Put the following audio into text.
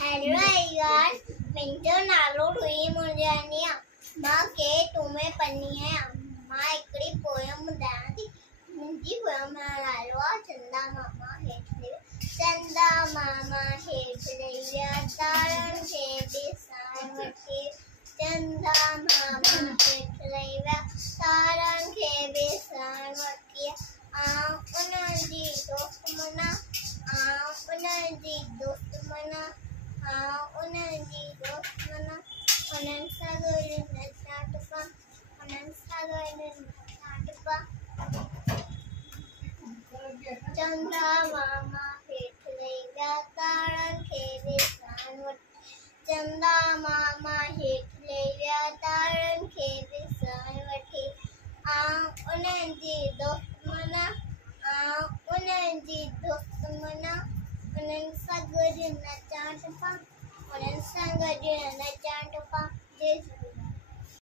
हेलो यार मिंटो नालो हुई मुंहिंजी मां के तुम्हें पढ़नी है मां हिकड़ी पोयम ॿुधायां थी। मुंहिंजी पोयम जो नालो आहे चंदा मामा हेठि लही चंदा मामा हेठि लही विया तारनि खे बि साण वठी चंदा मामा हेठि लही विया तारनि खे बि साण वठी उन्हनि जी दोस्त मना उन्हनि सां गॾु नचा टुपा चंदा मामा हेठि लही विया तारनि खे बि साण वठी चंदा मामा हेठि लही विया तारनि खे बि साण वठी उन्हनि जी दोस्त मना उन्हनि सां गॾु नचा टुपा